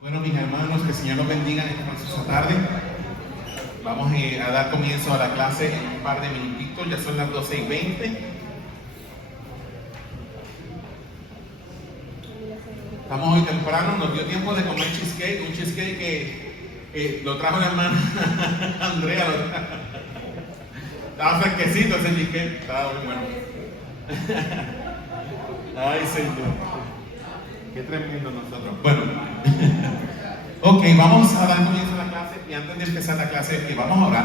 Bueno, mis hermanos, que el Señor los bendiga en esta preciosa tarde. Vamos a dar comienzo a la clase en un par de minutitos, ya son las 12:20. Estamos hoy temprano, nos dio tiempo de comer cheesecake, un cheesecake que lo trajo la hermana Andrea. Estaba fresquecito ese cheesecake, estaba muy bueno. Ay, Señor. Qué tremendo nosotros. Bueno, ok, vamos a dar comienzo a la clase y antes de empezar la clase vamos a orar.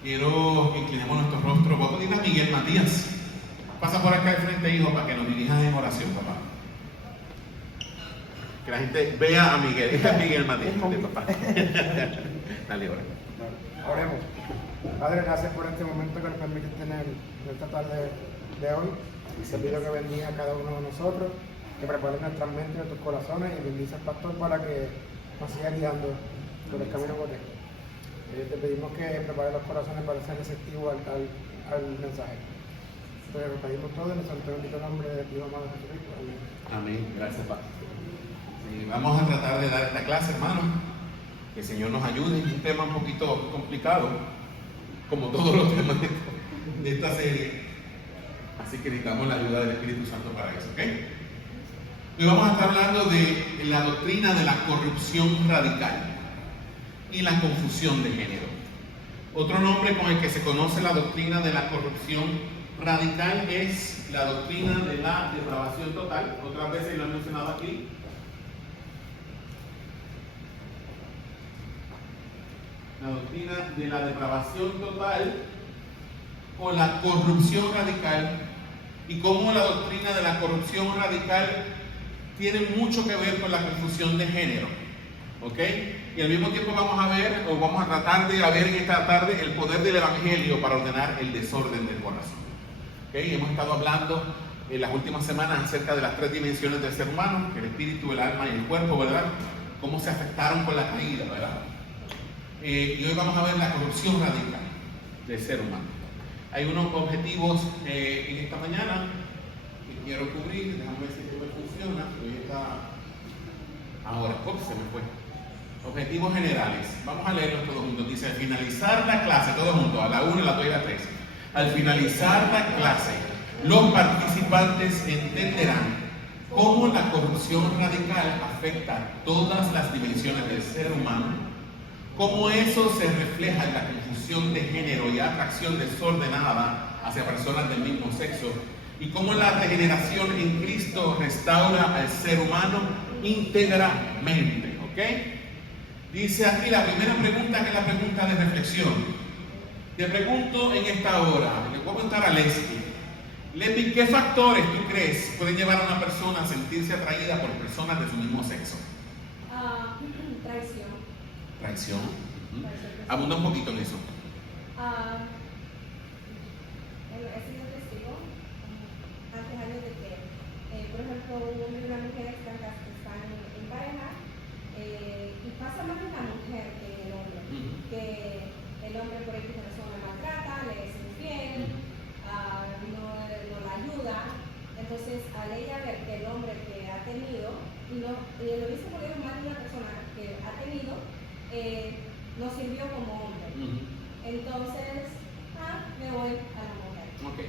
Quiero que inclinemos nuestro rostro. Voy a pedir a Miguel Matías. Pasa por acá al frente, hijo, para que nos dirijas en oración, papá. Que la gente vea a Miguel. Este es Miguel Matías, de papá. Dale, ora. Oremos. Padre, gracias por este momento que nos permite tener en esta tarde de hoy. Y te pido que bendiga a cada uno de nosotros, que prepare nuestras mentes y nuestros corazones y bendice al pastor para que nos siga guiando por el camino correcto. Te pedimos que prepare los corazones para ser receptivos al mensaje. Te lo pedimos todo en el santo y bendito nombre de Dios amado Jesucristo. Amén. Amén. Gracias, papá. Vamos a tratar de dar esta clase, hermano. Que el Señor nos ayude. Es un tema un poquito complicado, como todos los temas de esta serie. Así que necesitamos la ayuda del Espíritu Santo para eso, ¿ok? Hoy vamos a estar hablando de la doctrina de la corrupción radical y la confusión de género. Otro nombre con el que se conoce la doctrina de la corrupción radical es la doctrina de la depravación total. Otras veces lo he mencionado aquí. La doctrina de la depravación total o la corrupción radical, y cómo la doctrina de la corrupción radical tiene mucho que ver con la confusión de género, ¿ok? Y al mismo tiempo vamos a ver, o vamos a tratar de ver en esta tarde el poder del Evangelio para ordenar el desorden del corazón, ¿ok? Hemos estado hablando en las últimas semanas acerca de las tres dimensiones del ser humano, el espíritu, el alma y el cuerpo, ¿verdad? Cómo se afectaron con la caída, ¿verdad? Y hoy vamos a ver la corrupción radical del ser humano. Hay unos objetivos en esta mañana que quiero cubrir. Déjame ver si esto me funciona. Hoy está. Ahora, se me fue. Objetivos generales. Vamos a leerlos todos juntos. Dice: al finalizar la clase, todos juntos, a la 1, a la 2 y a la 3. Al finalizar la clase, los participantes entenderán cómo la corrupción radical afecta a todas las dimensiones del ser humano, cómo eso se refleja en la confusión de género y atracción desordenada hacia personas del mismo sexo, y cómo la regeneración en Cristo restaura al ser humano íntegramente, ¿ok? Dice aquí la primera pregunta, que es la pregunta de reflexión. Te pregunto en esta hora, le voy a preguntar a Leslie. Leslie, ¿qué factores tú crees pueden llevar a una persona a sentirse atraída por personas de su mismo sexo? Traición. Traición. Abunda un poquito en eso. He sido testigo hace años de que, por ejemplo, un hombre y una mujer están en pareja y pasa más en la mujer que en el hombre. Que el hombre por X razón la maltrata, le es infiel, no la ayuda. Entonces, al ella ver que el hombre que ha tenido, y lo dice porque es más de una persona que ha tenido, no sirvió como hombre. Entonces, me voy a la mujer. Okay.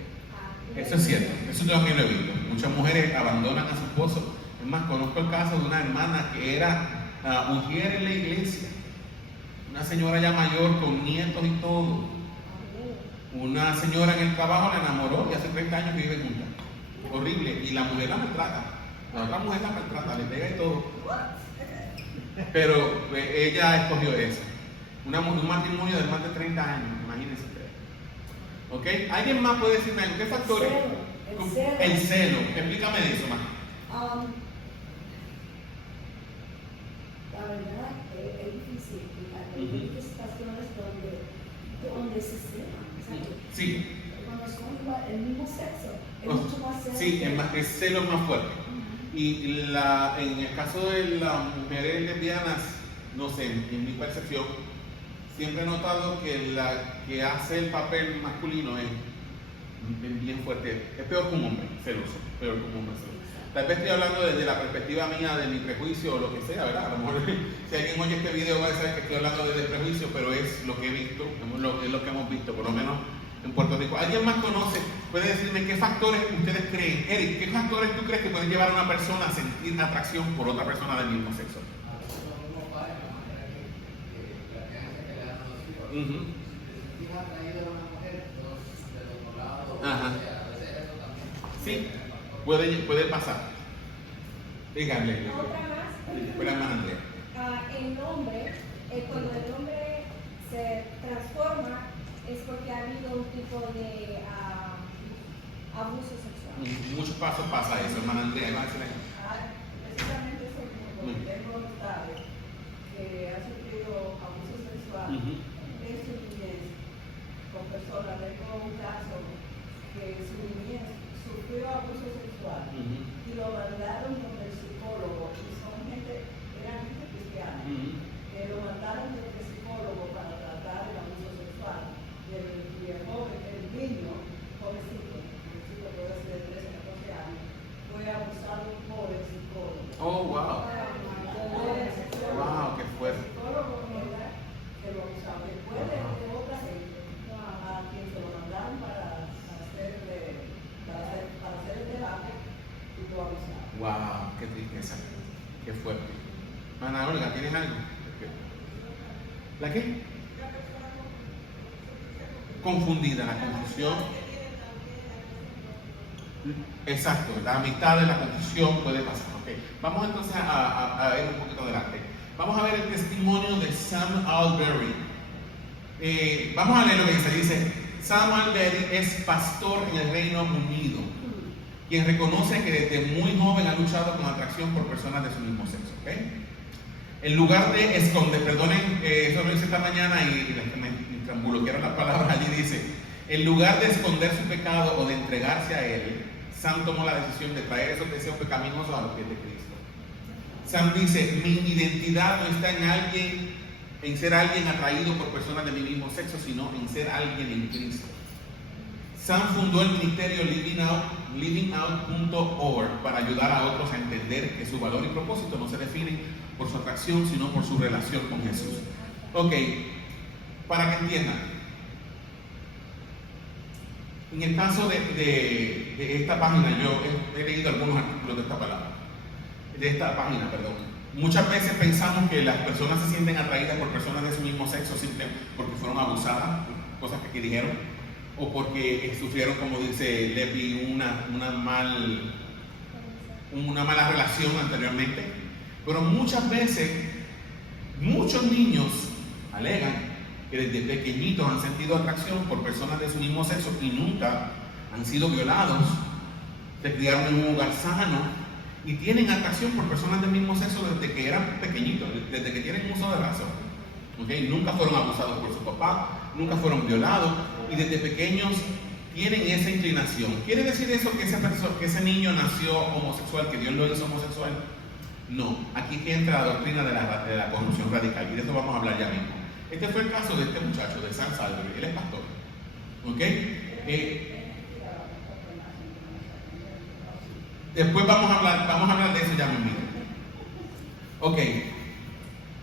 Eso es cierto, eso también lo he visto. Muchas mujeres abandonan a su esposo. Es más, conozco el caso de una hermana que era mujer en la iglesia, una señora ya mayor con nietos y todo. Una señora en el trabajo la enamoró y hace 30 años que viven juntas. Horrible. Y la mujer la maltrata. La otra mujer la maltrata, le pega y todo. Pero ella escogió eso. Un matrimonio de más de 30 años, imagínense ustedes. ¿Ok? ¿Alguien más puede decirme algo? ¿Qué factores? El celo. Explícame de eso, más. La verdad es difícil explicar. Hay muchas situaciones donde se celan. Sí. Cuando son el mismo sexo, es mucho más celo. Sí, el celo es más fuerte. Y en el caso de las mujeres lesbianas, no sé, en mi percepción, siempre he notado que la que hace el papel masculino es bien fuerte. Es peor que un hombre celoso, peor que un hombre celoso. Tal vez estoy hablando desde la perspectiva mía, de mi prejuicio o lo que sea, ¿verdad? A lo mejor si alguien oye este video va a decir que estoy hablando desde prejuicio, pero es lo que he visto, es lo que hemos visto, por lo menos en Puerto Rico. ¿Alguien más conoce? ¿Puede decirme qué factores ustedes creen? Eric, ¿qué factores tú crees que pueden llevar a una persona a sentir atracción por otra persona del mismo sexo? Ajá. Sí, puede pasar. Díganle. Otra más. Buenas más, Andrea. El hombre, cuando el hombre se transforma, es porque ha habido un tipo de abuso sexual. Muchos pasos pasa eso, hermana Andrea. ¿Va a decir ahí? Precisamente eso mismo, tengo amistades que han sufrido abuso sexual en su niñez con personas. Tengo un caso que su niñez sufrió abuso sexual y lo mandaron con el psicólogo, y eran gente cristiana, que lo mandaron con el psicólogo para tratar el abuso sexual. Y el joven, el niño, jovencito puede ser de 13 a 14 años, fue abusado por el psicólogo. Oh, wow. Wow, qué fuerte. El psicólogo era que lo abusaba. Después de otra gente a quien se lo mandaron para hacer terapia y lo abusaba. Wow, qué tristeza. Qué fuerte. Ana Olga, ¿tienes algo? ¿La qué? Confundida, la confusión. Exacto, la amistad de la confusión puede pasar. Okay. Vamos entonces a ver un poquito adelante. Vamos a ver el testimonio de Sam Alberry. Vamos a leer lo que dice. Dice: Sam Alberry es pastor en el Reino Unido, quien reconoce que desde muy joven ha luchado con atracción por personas de su mismo sexo. ¿Okay? En lugar de esconder, perdonen, eso lo hice esta mañana y me trambuloquearon las palabras allí, dice: en lugar de esconder su pecado o de entregarse a él, Sam tomó la decisión de traer esos deseos pecaminosos a los pies de Cristo. Sam dice: mi identidad no está en ser alguien atraído por personas de mi mismo sexo, sino en ser alguien en Cristo. Sam fundó el ministerio livingout.org para ayudar a otros a entender que su valor y propósito no se definen por su atracción, sino por su relación con Jesús. Ok, para que entiendan, en el caso de esta página, yo he leído algunos artículos de esta página. Muchas veces pensamos que las personas se sienten atraídas por personas de su mismo sexo simplemente porque fueron abusadas, cosas que dijeron, o porque sufrieron, como dice Levi, una mala relación anteriormente. Pero muchas veces, muchos niños alegan que desde pequeñitos han sentido atracción por personas de su mismo sexo y nunca han sido violados, se criaron en un hogar sano y tienen atracción por personas del mismo sexo desde que eran pequeñitos, desde que tienen uso de razón. ¿Okay? Nunca fueron abusados por su papá, nunca fueron violados y desde pequeños tienen esa inclinación. ¿Quiere decir eso que ese niño nació homosexual, que Dios lo hizo homosexual? No, aquí entra la doctrina de la corrupción radical y de eso vamos a hablar ya mismo. Este fue el caso de este muchacho, de Sam Alberry. Él es pastor. ¿Ok? Después vamos a hablar de eso ya mismo. Ok.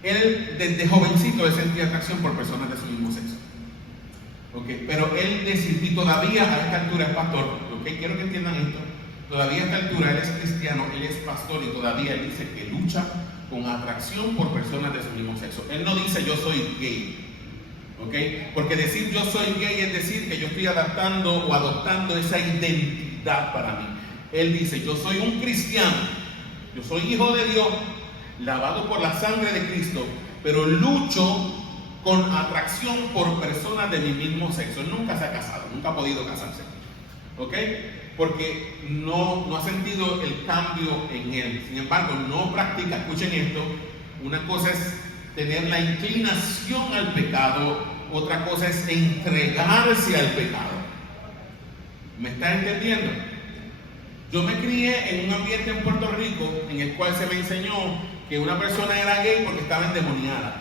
Él desde jovencito sentía atracción por personas de su mismo sexo. Okay. Pero él decidió, y todavía a esta altura es pastor. Okay. Quiero que entiendan esto. Todavía a esta altura él es cristiano, él es pastor y todavía él dice que lucha con atracción por personas de su mismo sexo. Él no dice yo soy gay. Okay. Porque decir yo soy gay es decir que yo estoy adaptando o adoptando esa identidad para mí. Él dice yo soy un cristiano, yo soy hijo de Dios, lavado por la sangre de Cristo, pero lucho con atracción por personas de mi mismo sexo. Él nunca se ha casado, nunca ha podido casarse, ¿ok? Porque no ha sentido el cambio en él. Sin embargo, no practica, escuchen esto, una cosa es tener la inclinación al pecado, otra cosa es entregarse al pecado. ¿Me está entendiendo? Yo me crié en un ambiente en Puerto Rico en el cual se me enseñó que una persona era gay porque estaba endemoniada.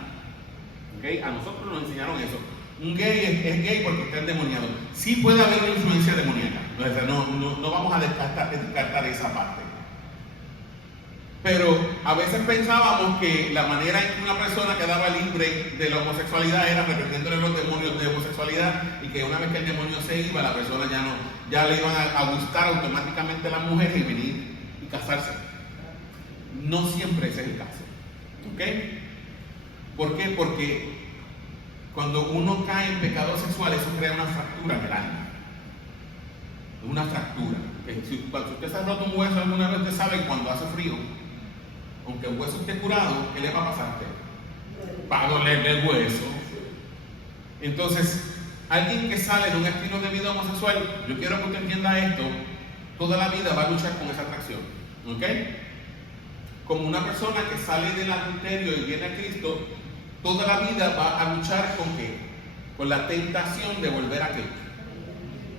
¿Okay? A nosotros nos enseñaron eso. Un gay es gay porque está endemoniado. Sí puede haber una influencia demoníaca. No vamos a descartar esa parte. Pero a veces pensábamos que la manera en que una persona quedaba libre de la homosexualidad era reprendiéndole los demonios de homosexualidad, y que una vez que el demonio se iba, la persona ya le iban a gustar automáticamente a la mujer y venir y casarse. No siempre ese es el caso. ¿Ok? ¿Por qué? Porque cuando uno cae en pecado sexual, eso crea una fractura en el alma. Una fractura. Si usted se ha roto un hueso alguna vez, usted sabe que cuando hace frío, aunque el hueso esté curado, ¿qué le va a pasar a usted? Va a dolerle el hueso. Entonces, alguien que sale de un estilo de vida homosexual, yo quiero que usted entienda esto, toda la vida va a luchar con esa atracción. ¿Ok? Como una persona que sale del adulterio y viene a Cristo, toda la vida va a luchar ¿con qué? Con la tentación de volver a qué?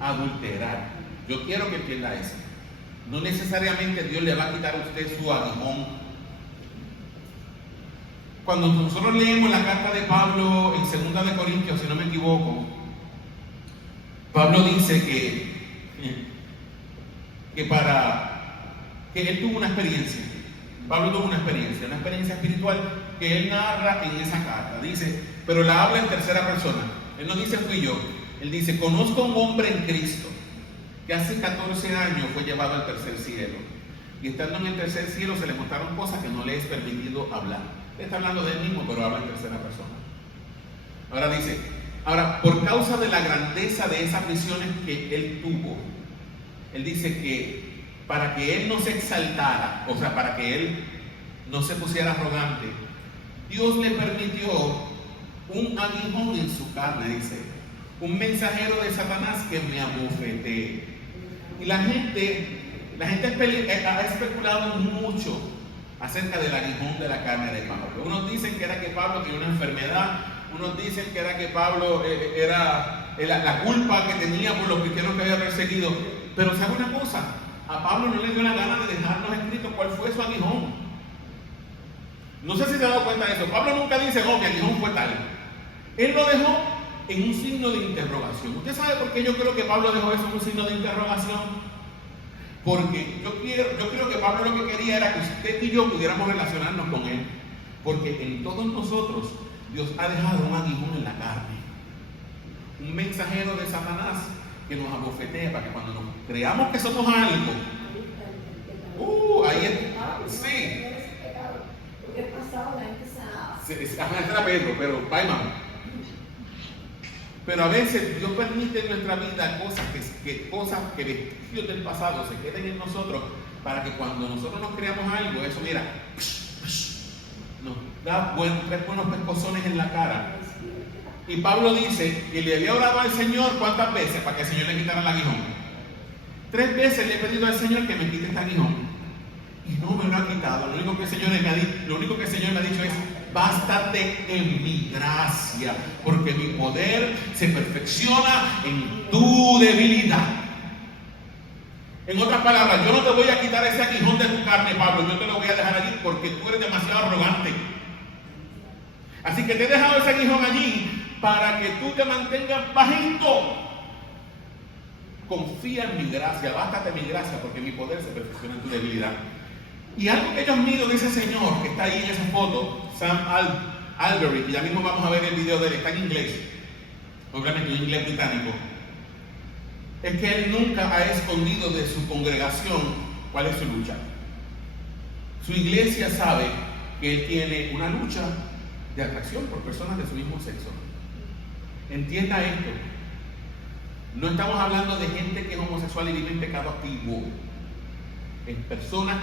A adulterar. Yo quiero que entienda eso. No necesariamente Dios le va a quitar a usted su aguijón. Cuando nosotros leemos la carta de Pablo en 2 de Corintios, si no me equivoco, Pablo dice que él tuvo una experiencia. Pablo tuvo una experiencia espiritual que él narra en esa carta. Dice, pero la habla en tercera persona. Él no dice fui yo. Él dice, conozco a un hombre en Cristo que hace 14 años fue llevado al tercer cielo. Y estando en el tercer cielo se le mostraron cosas que no le es permitido hablar. Él está hablando de él mismo, pero habla en tercera persona. Ahora dice, por causa de la grandeza de esas visiones que él tuvo, él dice que para que él no se exaltara, o sea, para que él no se pusiera arrogante, Dios le permitió un aguijón en su carne, dice, un mensajero de Satanás que me abofetee. Y la gente ha especulado mucho acerca del aguijón de la carne de Pablo. Unos dicen que era que Pablo tenía una enfermedad, unos dicen que era que Pablo era la culpa que tenía por los cristianos que había perseguido. Pero ¿sabe una cosa? A Pablo no le dio la gana de dejarnos escrito cuál fue su aguijón. No sé si se ha dado cuenta de eso. Pablo nunca dice, mi aguijón fue tal. Él lo dejó en un signo de interrogación. ¿Usted sabe por qué yo creo que Pablo dejó eso en un signo de interrogación? Porque yo creo que Pablo lo que quería era que usted y yo pudiéramos relacionarnos con él. Porque en todos nosotros Dios ha dejado un aguijón en la carne. Un mensajero de Satanás que nos abofetea para que cuando nos creamos que somos algo, ahí es, sí. Porque pasado la gente Era Pedro, pero pero a veces Dios permite en nuestra vida cosas que vestigios del pasado se queden en nosotros para que cuando nosotros nos creamos algo, eso mira, nos da tres buenos pescozones en la cara. Y Pablo dice que le había orado al Señor ¿cuántas veces? Para que el Señor le quitara el aguijón. 3 veces le he pedido al Señor que me quite este aguijón y no me lo ha quitado. Lo único que el Señor me ha dicho es, bástate en mi gracia, porque mi poder se perfecciona en tu debilidad. En otras palabras, yo no te voy a quitar ese aguijón de tu carne, Pablo, yo te lo voy a dejar allí porque tú eres demasiado arrogante. Así que te he dejado ese aguijón allí para que tú te mantengas bajito. Confía en mi gracia, bástate en mi gracia, porque mi poder se perfecciona en tu debilidad. Y algo que yo admiro de ese señor que está ahí en esa foto, Sam Alberry, y ya mismo vamos a ver el video de él, está en inglés, obviamente en inglés británico, es que él nunca ha escondido de su congregación cuál es su lucha. Su iglesia sabe que él tiene una lucha de atracción por personas de su mismo sexo. Entienda esto. No estamos hablando de gente que es homosexual y vive en pecado activo. En personas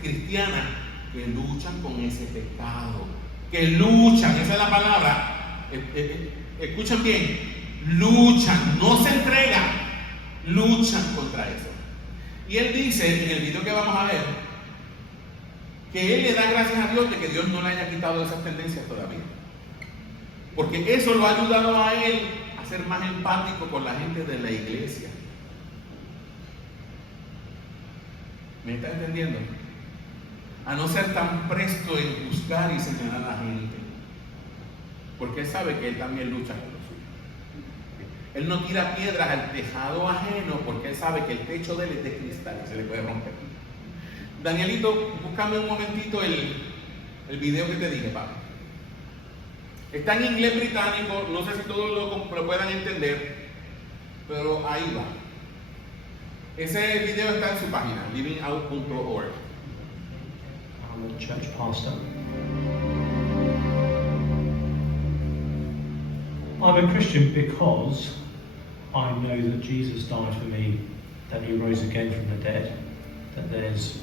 cristianas que luchan con ese pecado. Que luchan, esa es la palabra. Escuchan bien. Luchan, no se entregan. Luchan contra eso. Y él dice en el video que vamos a ver que él le da gracias a Dios de que Dios no le haya quitado esas tendencias todavía. Porque eso lo ha ayudado a él a ser más empático con la gente de la iglesia. ¿Me está entendiendo? A no ser tan presto en juzgar y señalar a la gente. Porque él sabe que él también lucha con lo suyo. Él no tira piedras al tejado ajeno porque él sabe que el techo de él es de cristal y se le puede romper. Danielito, búscame un momentito el video que te dije, papá. Está en inglés británico, no sé si todos lo puedan entender, pero ahí va. Ese video está en su página, livingout.org. I'm a church pastor. I'm a Christian because I know that Jesus died for me, that he rose again from the dead, that there's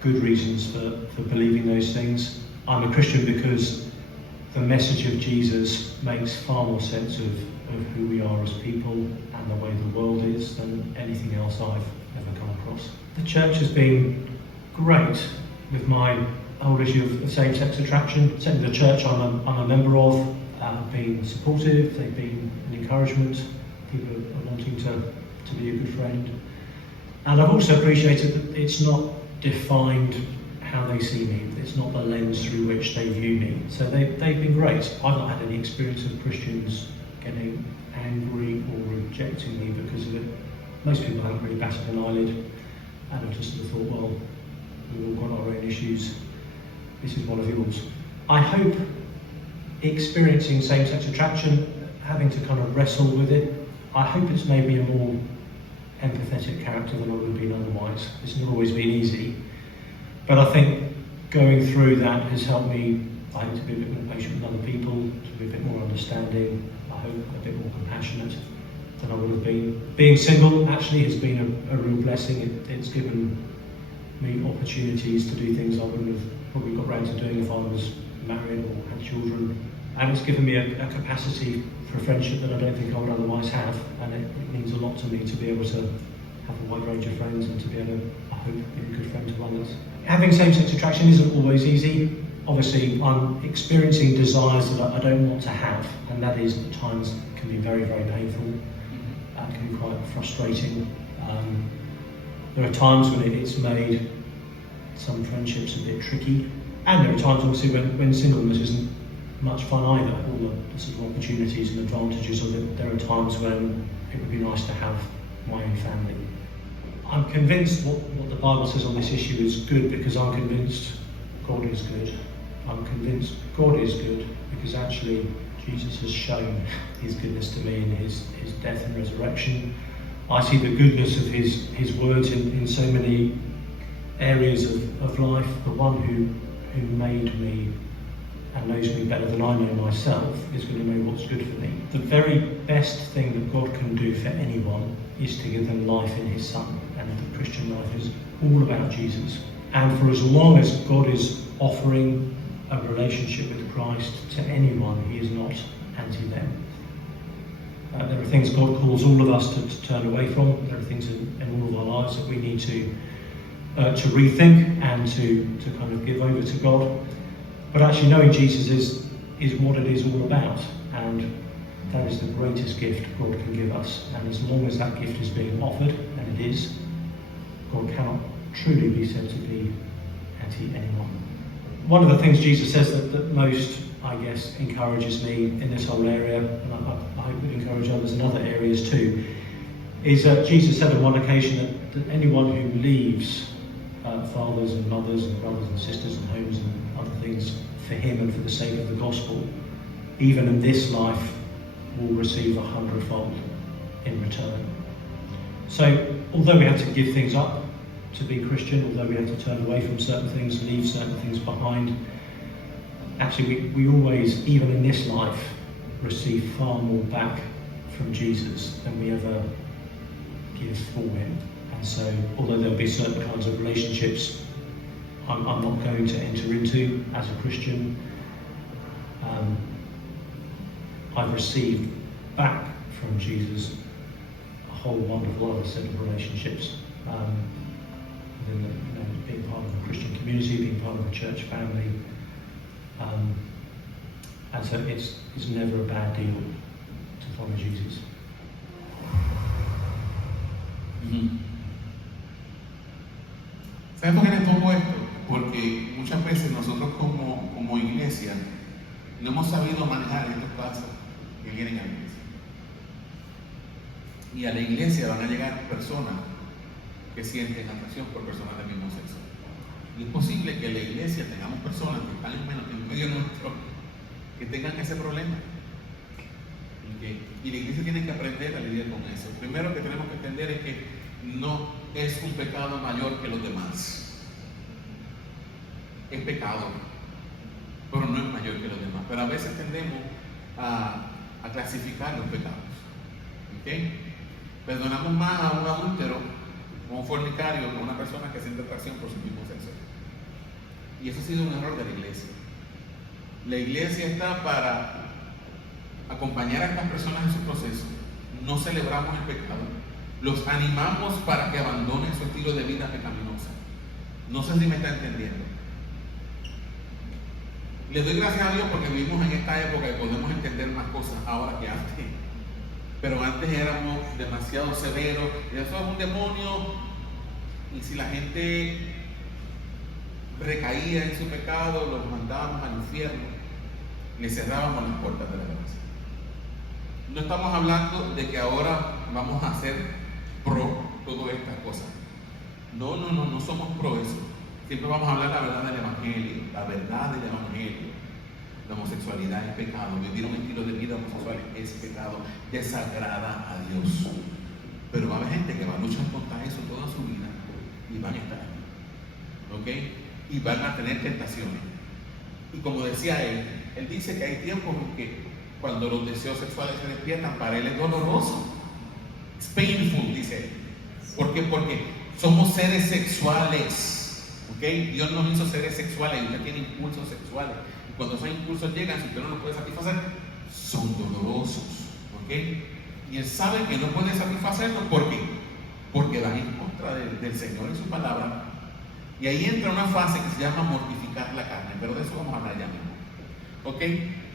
good reasons for believing those things. I'm a Christian because the message of Jesus makes far more sense of who we are as people and the way the world is than anything else I've ever come across. The church has been great with my whole issue of same-sex attraction. Certainly the church I'm a member of have been supportive, they've been an encouragement, people are wanting to be a good friend. And I've also appreciated that it's not defined how they see me, it's not the lens through which they view me. So they've been great. I've not had any experience of Christians getting angry or rejecting me because of it. Most people haven't really batted an eyelid, and I just sort of thought, well, we've all got our own issues, this is one of yours. I hope experiencing same-sex attraction, having to kind of wrestle with it, I hope it's made me a more empathetic character than I would have been otherwise. It's not always been easy, but I think going through that has helped me, I hope, to be a bit more patient with other people, to be a bit more understanding, I hope a bit more compassionate than I would have been. Being single actually has been a real blessing. It's given me opportunities to do things I wouldn't have probably got round to doing if I was married or had children. And it's given me a capacity for friendship that I don't think I would otherwise have, and it means a lot to me to be able to have a wide range of friends and to be able to, I hope, be a good friend to others. Having same-sex attraction isn't always easy. Obviously, I'm experiencing desires that I don't want to have, and that is at times can be very, very painful. It can be quite frustrating. There are times when it's made some friendships a bit tricky, and there are times obviously when singleness isn't much fun either. All the sort of opportunities and advantages of it. There are times when it would be nice to have my own family. I'm convinced what the Bible says on this issue is good because I'm convinced God is good. I'm convinced God is good because actually Jesus has shown his goodness to me in his death and resurrection. I see the goodness of his words in so many areas of life. The one who made me and knows me better than I know myself is going to know what's good for me. The very best thing that God can do for anyone is to give them life in his Son, and the Christian life is all about Jesus. And for as long as God is offering a relationship with Christ to anyone, he is not anti-them. There are things God calls all of us to turn away from. There are things in all of our lives that we need to rethink and to kind of give over to God. But actually knowing Jesus is what it is all about, and that is the greatest gift God can give us. And as long as that gift is being offered, and it is, God cannot truly be said to be anti-anyone. One of the things Jesus says that most, I guess, encourages me in this whole area, and I hope it encourages others in other areas too, is that Jesus said on one occasion that anyone who leaves fathers and mothers and brothers and sisters and homes and other things for him and for the sake of the gospel, even in this life, will receive 100-fold in return. So, although we have to give things up to be Christian, although we have to turn away from certain things, leave certain things behind, actually we always, even in this life, receive far more back from Jesus than we ever give for him. And so, although there'll be certain kinds of relationships I'm not going to enter into as a Christian, I've received back from Jesus a whole wonderful other set of relationships. Within being part of a Christian community, being part of a church family, and so it's never a bad deal to follow Jesus. ¿Sabes por qué les pongo esto? Porque muchas veces nosotros como iglesia no hemos sabido manejar estos casos que vienen a la iglesia. Y a la iglesia van a llegar personas que sienten atracción por personas del mismo sexo. Y es posible que en la iglesia tengamos personas que están en medio nuestro que tengan ese problema. Y la iglesia tiene que aprender a lidiar con eso. Primero que tenemos que entender es que no es un pecado mayor que los demás. Es pecado, pero no es mayor que los demás. Pero a veces tendemos a clasificar los pecados. Perdonamos más a un adúltero o a un fornicario que a una persona que siente atracción por su mismo sexo. Y eso ha sido un error de la iglesia. La iglesia está para acompañar a estas personas en su proceso. No celebramos el pecado. Los animamos para que abandonen su estilo de vida pecaminosa. No sé si me está entendiendo. Le doy gracias a Dios porque vivimos en esta época y podemos entender más cosas ahora que antes. Pero antes éramos demasiado severos. Eso es un demonio. Y si la gente recaía en su pecado, los mandábamos al infierno. Le cerrábamos las puertas de la gracia. No estamos hablando de que ahora vamos a ser pro todas estas cosas. No somos pro eso. Siempre vamos a hablar la verdad del Evangelio, la verdad del Evangelio. La homosexualidad es pecado, vivir un estilo de vida homosexual es pecado, desagrada a Dios. Pero va a haber gente que va a luchar contra eso toda su vida y van a estar, y van a tener tentaciones. Y como decía él dice que hay tiempos en que cuando los deseos sexuales se despiertan, para él es doloroso. It's painful, dice él. ¿Por qué? Porque somos seres sexuales. Dios nos hizo seres sexuales y usted tiene impulsos sexuales. Y cuando esos impulsos llegan, si usted no los puede satisfacer, son dolorosos. Y él sabe que no puede satisfacerlos. ¿Por qué? Porque van en contra del Señor y su palabra. Y ahí entra una fase que se llama mortificar la carne. Pero de eso vamos a hablar ya mismo.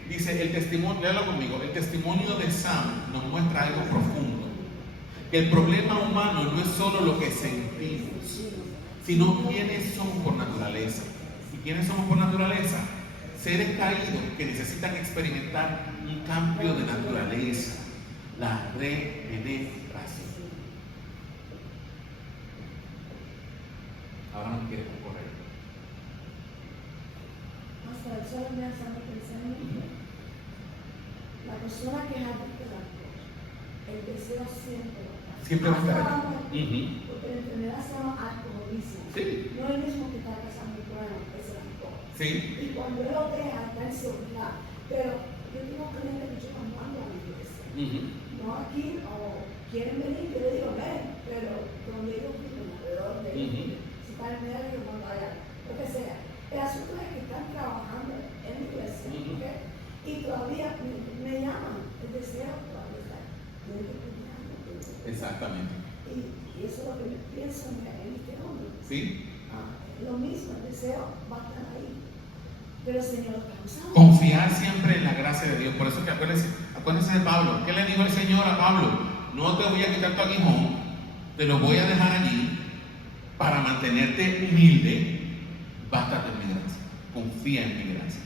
Dice el testimonio, léalo conmigo, el testimonio de Sam nos muestra algo profundo. Que el problema humano no es solo lo que sentimos, sino quiénes somos por naturaleza. ¿Y quiénes somos por naturaleza? Seres caídos que necesitan experimentar un cambio de naturaleza, la regeneración. Ahora no quiere correr. Hasta el sol me hace pensando. La persona que es adicta al alcohol, el deseo siempre va a estar. Porque la enfermedad se llama alcoholismo. Sí. No es el mismo que está pasando con es el alcohol. Sí. Y cuando él lo deja, está en seguridad. Pero yo tengo clientes que yo no mando a la iglesia. No aquí, o quieren venir, yo le digo, ven, pero donde ellos viven, alrededor de ellos. Si está en medio, no vayan, lo que sea. El asunto es que están trabajando en la iglesia, y todavía me llaman, el deseo todavía está. Exactamente. Y eso es lo que pienso en este hombre. ¿Sí? Lo mismo, el deseo va a estar ahí. Pero el Señor está usando. Confiar siempre en la gracia de Dios. Por eso que acuérdense de Pablo. ¿Qué le dijo el Señor a Pablo? No te voy a quitar tu aguijón, te lo voy a dejar allí para mantenerte humilde. Bástate en mi gracia. Confía en mi gracia.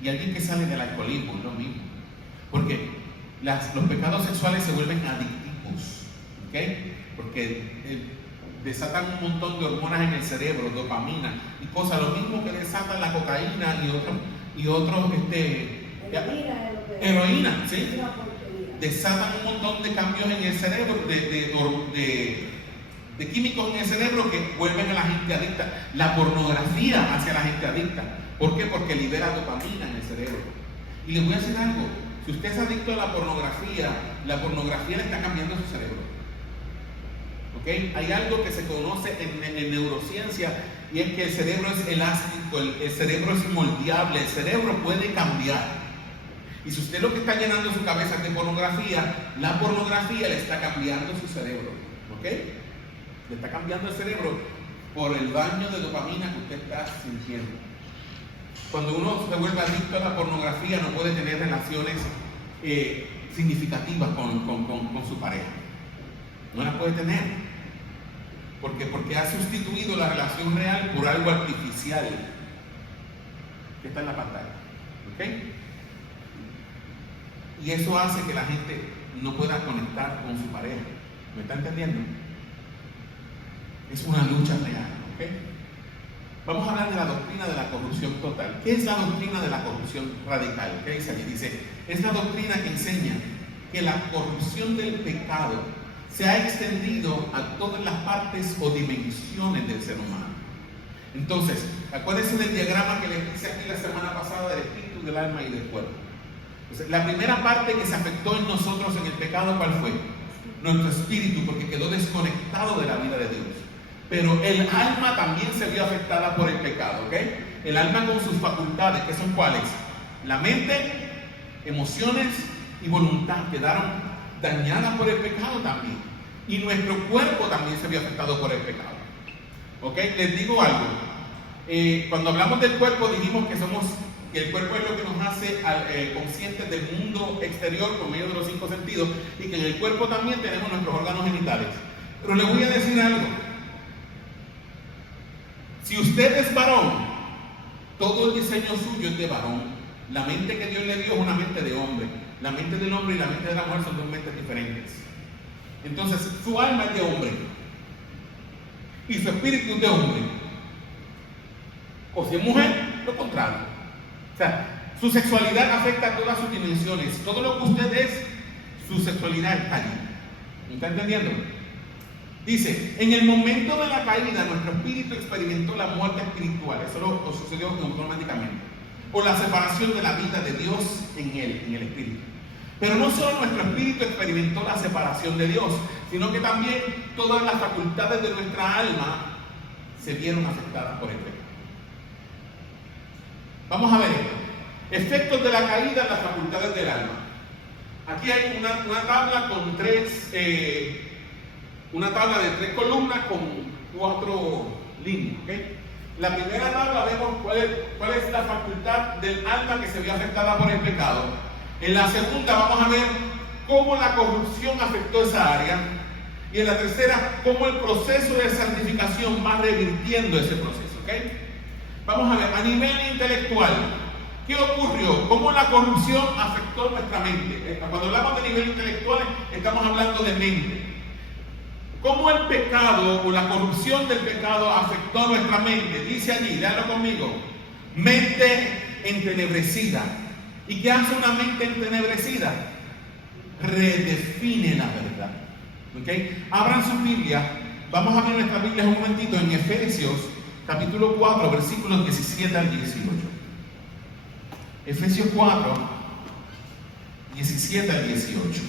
Y alguien que sale del alcoholismo es lo mismo. Porque los pecados sexuales se vuelven adictivos. Porque desatan un montón de hormonas en el cerebro, dopamina y cosas, lo mismo que desatan la cocaína y otros heroína, ¿sí? Desatan un montón de cambios en el cerebro, de químicos en el cerebro que vuelven a la gente adicta. La pornografía hace a la gente adicta. ¿Por qué? Porque libera dopamina en el cerebro. Y les voy a decir algo, si usted es adicto a la pornografía le está cambiando su cerebro. Hay algo que se conoce en neurociencia y es que el cerebro es elástico, el cerebro es moldeable, el cerebro puede cambiar. Y si usted lo que está llenando su cabeza es de pornografía, la pornografía le está cambiando su cerebro. Le está cambiando el cerebro por el daño de dopamina que usted está sintiendo. Cuando uno se vuelve adicto a la pornografía no puede tener relaciones significativas con su pareja. No las puede tener. Porque ha sustituido la relación real por algo artificial que está en la pantalla. Y eso hace que la gente no pueda conectar con su pareja. ¿Me está entendiendo? Es una lucha real, ¿ok? Vamos a hablar de la doctrina de la corrupción total. ¿Qué es la doctrina de la corrupción radical? ¿Qué dice allí? Dice, es la doctrina que enseña que la corrupción del pecado se ha extendido a todas las partes o dimensiones del ser humano. Entonces, acuérdense del diagrama que les hice aquí la semana pasada del espíritu, del alma y del cuerpo. Entonces, la primera parte que se afectó en nosotros en el pecado, ¿cuál fue? Nuestro espíritu, porque quedó desconectado de la vida de Dios. Pero el alma también se vio afectada por el pecado, ¿ok? El alma con sus facultades, ¿qué son cuáles? La mente, emociones y voluntad quedaron dañadas por el pecado también. Y nuestro cuerpo también se vio afectado por el pecado. ¿Ok? Les digo algo. Cuando hablamos del cuerpo, dijimos que el cuerpo es lo que nos hace conscientes del mundo exterior por medio de los 5 sentidos, y que en el cuerpo también tenemos nuestros órganos genitales. Pero les voy a decir algo. Si usted es varón, todo el diseño suyo es de varón. La mente que Dios le dio es una mente de hombre. La mente del hombre y la mente de la mujer son dos mentes diferentes. Entonces, su alma es de hombre y su espíritu es de hombre. O si es mujer, lo contrario. O sea, su sexualidad afecta a todas sus dimensiones. Todo lo que usted es, su sexualidad está allí. ¿Me está entendiendo? Dice, en el momento de la caída, nuestro espíritu experimentó la muerte espiritual. Eso lo sucedió automáticamente. O la separación de la vida de Dios en él, en el espíritu. Pero no solo nuestro espíritu experimentó la separación de Dios, sino que también todas las facultades de nuestra alma se vieron afectadas por el pecado. Vamos a ver esto. Efectos de la caída en las facultades del alma. Aquí hay una tabla con una tabla de 3 columnas con 4 líneas. ¿Okay? La primera tabla vemos cuál es la facultad del alma que se vio afectada por el pecado. En la segunda vamos a ver cómo la corrupción afectó esa área. Y en la tercera, cómo el proceso de santificación va revirtiendo ese proceso. ¿Okay? Vamos a ver, a nivel intelectual, ¿qué ocurrió? ¿Cómo la corrupción afectó nuestra mente? Cuando hablamos de nivel intelectual, estamos hablando de mente. ¿Cómo el pecado o la corrupción del pecado afectó nuestra mente? Dice allí, léalo conmigo, mente entenebrecida. ¿Y qué hace una mente entenebrecida? Redefine la verdad. ¿Okay? Abran su Biblia, vamos a abrir nuestra Biblia un momentito en Efesios capítulo 4, versículos 17 al 18. Efesios 4, 17 al 18.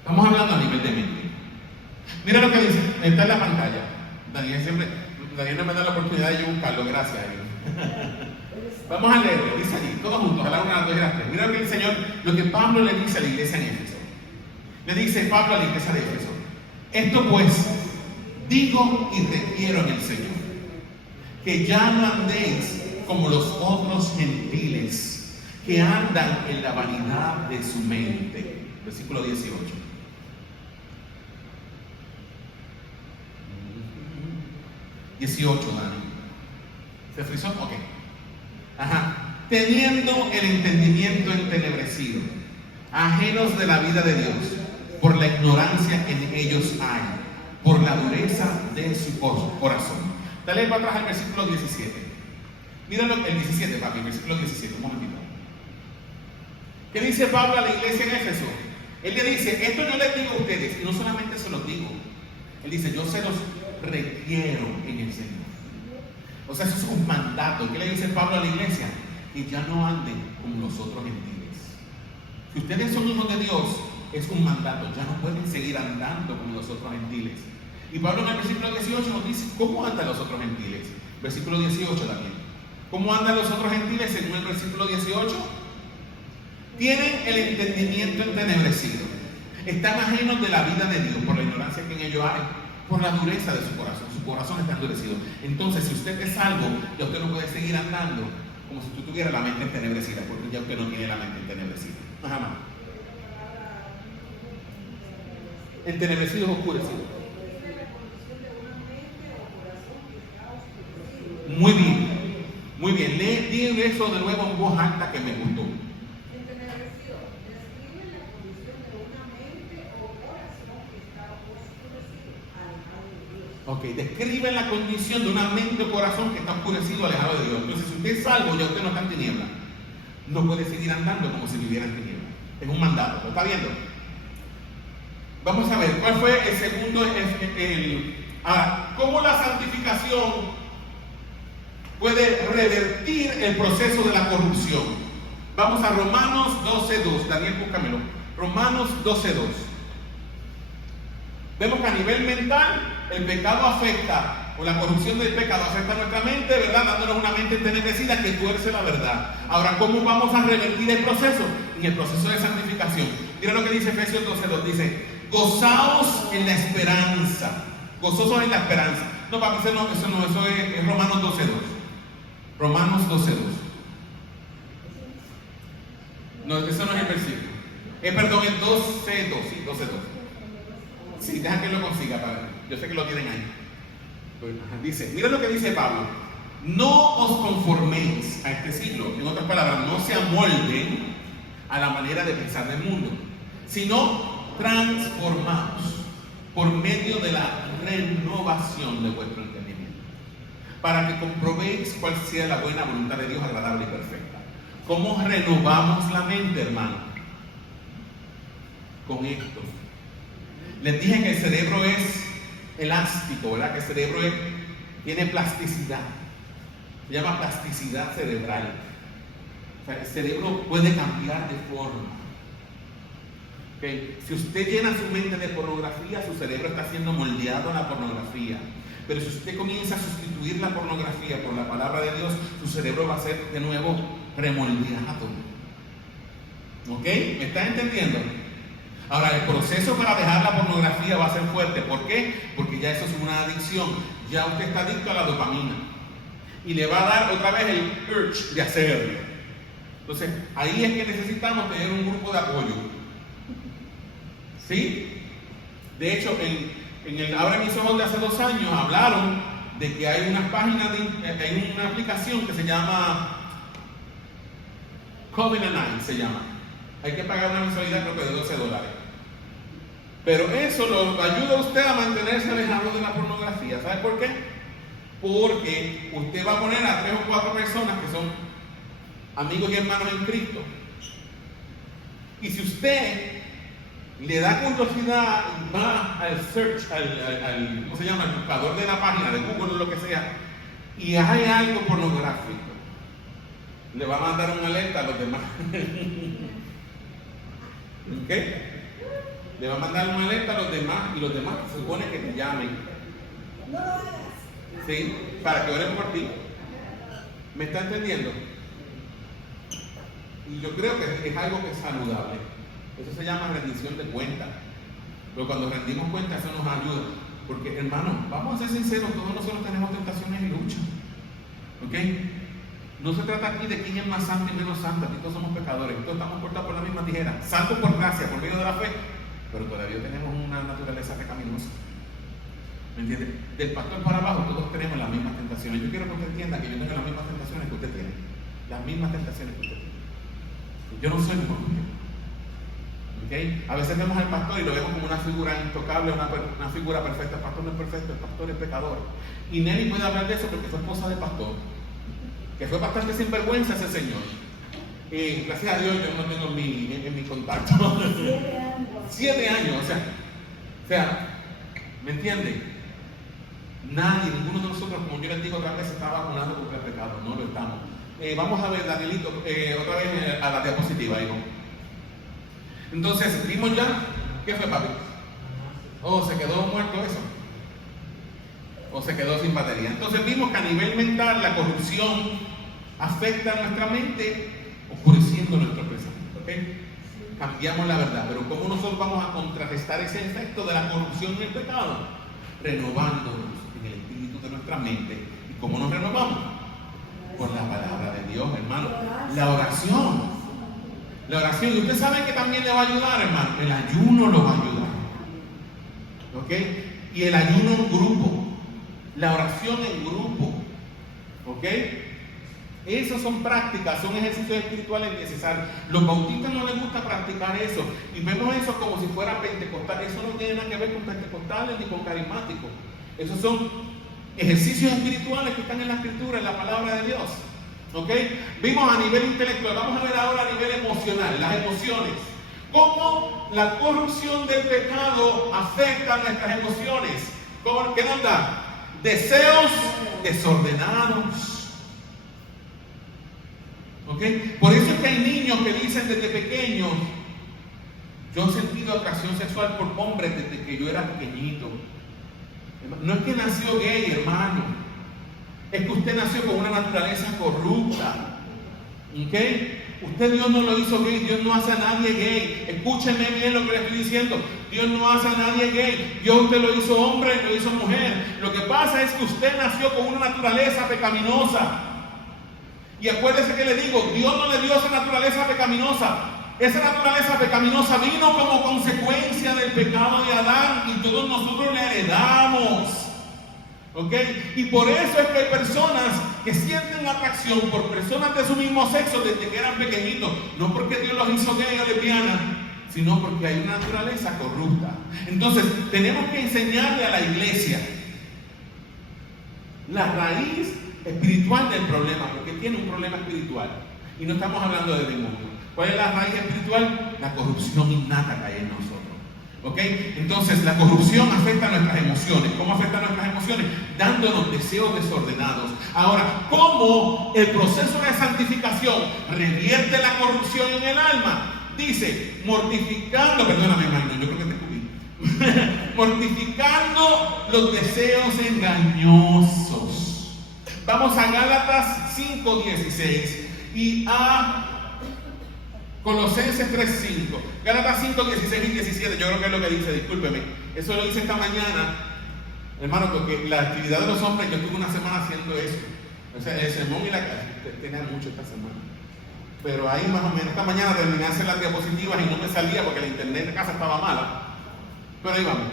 Estamos hablando a nivel de mente. Mira lo que dice, está en la pantalla. Daniel no me da la oportunidad de yo buscarlo, gracias a Dios. Vamos a leerlo, dice allí, todos juntos, a la 1, a las 2 y a las 3. Mira lo que el Señor, lo que Pablo le dice a la iglesia en Éfeso. Le dice Pablo a la iglesia de Éfeso: esto pues, digo y refiero en el Señor, que ya no andéis como los otros gentiles, que andan en la vanidad de su mente. Versículo 18. Dani. ¿Se frizó? Ok. Ajá. Teniendo el entendimiento entenebrecido, ajenos de la vida de Dios, por la ignorancia que en ellos hay, por la dureza de su corazón. Dale para atrás al versículo 17. Míralo, el 17, papi, el versículo 17, un momentito. ¿Qué dice Pablo a la iglesia en Éfeso? Él le dice, esto yo les digo a ustedes, y no solamente se los digo, él dice, yo se los requiero en el Señor. O sea, eso es un mandato. ¿Qué le dice Pablo a la iglesia? Que ya no anden como los otros gentiles. Si ustedes son hijos de Dios, es un mandato, ya no pueden seguir andando como los otros gentiles. Y Pablo en el versículo 18 nos dice, ¿cómo andan los otros gentiles? Versículo 18 también. ¿Cómo andan los otros gentiles según el versículo 18? Tienen el entendimiento entenebrecido. Están ajenos de la vida de Dios por la ignorancia que en ellos hay, por la dureza de su corazón. Su corazón está endurecido. Entonces, si usted es salvo, ya usted no puede seguir andando como si usted tuviera la mente entenebrecida, porque ya usted no tiene la mente entenebrecida. Nada más. Entenebrecido es oscurecido. Muy bien, Muy bien, di eso de nuevo en voz alta que me gustó. Entenecido, describe la condición de una mente o corazón que está oscurecido, alejado de Dios. Ok, describe la condición de una mente o corazón que está oscurecido, alejado de Dios. Entonces, si usted es salvo, ya usted no está en tinieblas. No puede seguir andando como si viviera en tinieblas. Es un mandato, ¿lo está viendo? Vamos a ver, ¿cuál fue el segundo? ¿Cómo la santificación puede revertir el proceso de la corrupción? Vamos a Romanos 12:2. Daniel, búscamelo. Romanos 12:2. Vemos que a nivel mental el pecado afecta, o la corrupción del pecado afecta a nuestra mente, ¿verdad? Dándonos una mente entenebrecida que tuerce la verdad. Ahora, ¿cómo vamos a revertir el proceso? En el proceso de santificación. Mira lo que dice Efesios 12:2. Dice, gozaos en la esperanza. Gozosos en la esperanza. No, papi, eso es Romanos 12:2. Romanos 12:2. No, eso no es el versículo. Perdón, el 12:2. Sí, 12:2. Sí, deja que lo consiga, padre. Yo sé que lo tienen ahí. Dice, mira lo que dice Pablo. No os conforméis a este siglo. En otras palabras, no se amolden a la manera de pensar del mundo, sino transformaos por medio de la renovación de vuestro entendimiento, para que comprobéis cuál sea la buena voluntad de Dios, agradable y perfecta. ¿Cómo renovamos la mente, hermano? Con esto. Les dije que el cerebro es elástico, ¿verdad? Que el cerebro tiene plasticidad. Se llama plasticidad cerebral. O sea, el cerebro puede cambiar de forma. ¿Okay? Si usted llena su mente de pornografía, su cerebro está siendo moldeado a la pornografía. Pero si usted comienza a sustituir la pornografía por la palabra de Dios, su cerebro va a ser de nuevo remoldeado. ¿Ok? ¿Me está entendiendo? Ahora, el proceso para dejar la pornografía va a ser fuerte. ¿Por qué? Porque ya eso es una adicción. Ya usted está adicto a la dopamina. Y le va a dar otra vez el urge de hacerlo. Entonces, ahí es que necesitamos tener un grupo de apoyo. ¿Sí? De hecho, en el Abre mis ojos de hace 2 años hablaron de que hay unas páginas, hay una aplicación que se llama Covenant, se llama. Hay que pagar una mensualidad creo que de $12. Pero eso lo ayuda a usted a mantenerse alejado de la pornografía. ¿Sabe por qué? Porque usted va a poner a 3 o 4 personas que son amigos y hermanos en Cristo. Y si usted le da curiosidad, va al search, ¿cómo se llama? El buscador de la página, de Google o lo que sea, y hay algo pornográfico, le va a mandar una alerta a los demás. ¿Ok? Le va a mandar una alerta a los demás, y los demás se supone que te llamen. No lo hagas. ¿Sí? Para que oren por ti. ¿Me está entendiendo? Y yo creo que es algo que es saludable. Eso se llama rendición de cuentas. Pero cuando rendimos cuentas, eso nos ayuda. Porque, hermano, vamos a ser sinceros, todos nosotros tenemos tentaciones y luchas. ¿Ok? No se trata aquí de quién es más santo y menos santo. Aquí todos somos pecadores. Todos estamos cortados por la misma tijera. Santos por gracia, por medio de la fe. Pero todavía tenemos una naturaleza pecaminosa. ¿Me entiende? Del pastor para abajo todos tenemos las mismas tentaciones. Yo quiero que usted entienda que yo tengo las mismas tentaciones que usted tiene. Las mismas tentaciones que usted tiene. Yo no soy mejor que usted. ¿Okay? A veces vemos al pastor y lo vemos como una figura intocable, una figura perfecta. El pastor no es perfecto, el pastor es pecador. Y Nelly puede hablar de eso porque fue esposa del pastor, que fue bastante sinvergüenza ese señor. Y gracias a Dios yo no tengo en mi contacto. 7 años. 7 años, o sea, ¿me entiende? Nadie, ninguno de nosotros, como yo les digo otra vez, está vacunado contra el pecado, no lo estamos. Vamos a ver, Danielito, otra vez a la diapositiva, hijo. Entonces, vimos ya, ¿qué fue, papi? Oh, se quedó muerto eso. O se quedó sin batería. Entonces vimos que a nivel mental la corrupción afecta a nuestra mente, oscureciendo nuestro pensamiento. ¿Okay? Cambiamos la verdad, pero ¿cómo nosotros vamos a contrarrestar ese efecto de la corrupción en el pecado? Renovándonos en el espíritu de nuestra mente. ¿Y cómo nos renovamos? Por la palabra de Dios, hermano. La oración. La oración, y usted sabe que también le va a ayudar, hermano. El ayuno lo va a ayudar. ¿Ok? Y el ayuno en grupo. La oración en grupo. ¿Ok? Esas son prácticas, son ejercicios espirituales necesarios. Los bautistas no les gusta practicar eso. Y vemos eso como si fuera pentecostal. Eso no tiene nada que ver con pentecostales ni con carismáticos. Esos son ejercicios espirituales que están en la Escritura, en la palabra de Dios. ¿Ok? Vimos a nivel intelectual. Vamos a ver ahora a nivel emocional, las emociones. Cómo la corrupción del pecado afecta a nuestras emociones. ¿Qué nos da? Deseos desordenados. ¿Okay? Por eso es que hay niños que dicen desde pequeños: yo he sentido atracción sexual por hombres desde que yo era pequeñito. No es que nació gay, hermano. Es que usted nació con una naturaleza corrupta. ¿Okay? Usted, Dios no lo hizo gay. Dios no hace a nadie gay. Escúcheme bien lo que le estoy diciendo. Dios no hace a nadie gay. Dios usted lo hizo hombre y lo hizo mujer. Lo que pasa es que usted nació con una naturaleza pecaminosa. Y acuérdese que le digo, Dios no le dio esa naturaleza pecaminosa. Esa naturaleza pecaminosa vino como consecuencia del pecado de Adán y todos nosotros la heredamos. ¿Ok? Y por eso es que hay personas que sienten atracción por personas de su mismo sexo desde que eran pequeñitos. No porque Dios los hizo gay o lesbiana, sino porque hay una naturaleza corrupta. Entonces, tenemos que enseñarle a la iglesia la raíz espiritual del problema, porque tiene un problema espiritual. Y no estamos hablando de demonio. ¿Cuál es la raíz espiritual? La corrupción innata que hay en nosotros. ¿Ok? Entonces, la corrupción afecta a nuestras emociones. ¿Cómo afecta a nuestras emociones? Dándonos deseos desordenados. Ahora, ¿cómo el proceso de santificación revierte la corrupción en el alma? Dice, mortificando, perdóname, hermano, yo creo que te cubrí. Mortificando los deseos engañosos. Vamos a Gálatas 5:16 y a Colosenses 3:5. Gálatas 5:16 y 17, yo creo que es lo que dice, discúlpeme. Eso lo hice esta mañana, hermano, porque la actividad de los hombres, yo estuve una semana haciendo eso. O sea, el sermón y la tenía mucho esta semana. Pero ahí más o menos, esta mañana terminé de hacer las diapositivas y no me salía porque el internet de casa estaba mala. Pero ahí vamos.